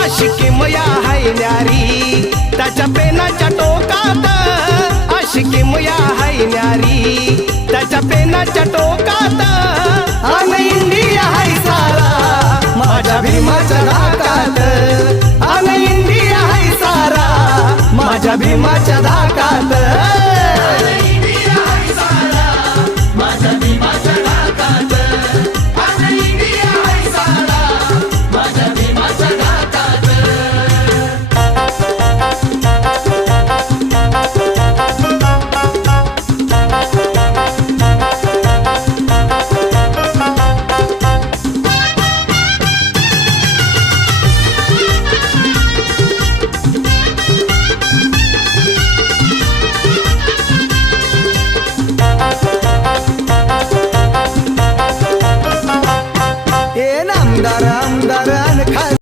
आशिकी मया हाय न्यारी त्याच्या पेनाच्या टोकात, आशिकी मया हाय न्यारी त्याच्या पेनाच्या टोकात. अन इंडिया हाय सारा माझ्या भीमाच्या धाकात, अन इंडिया हाय सारा माझ्या भीमाच्या धाकात.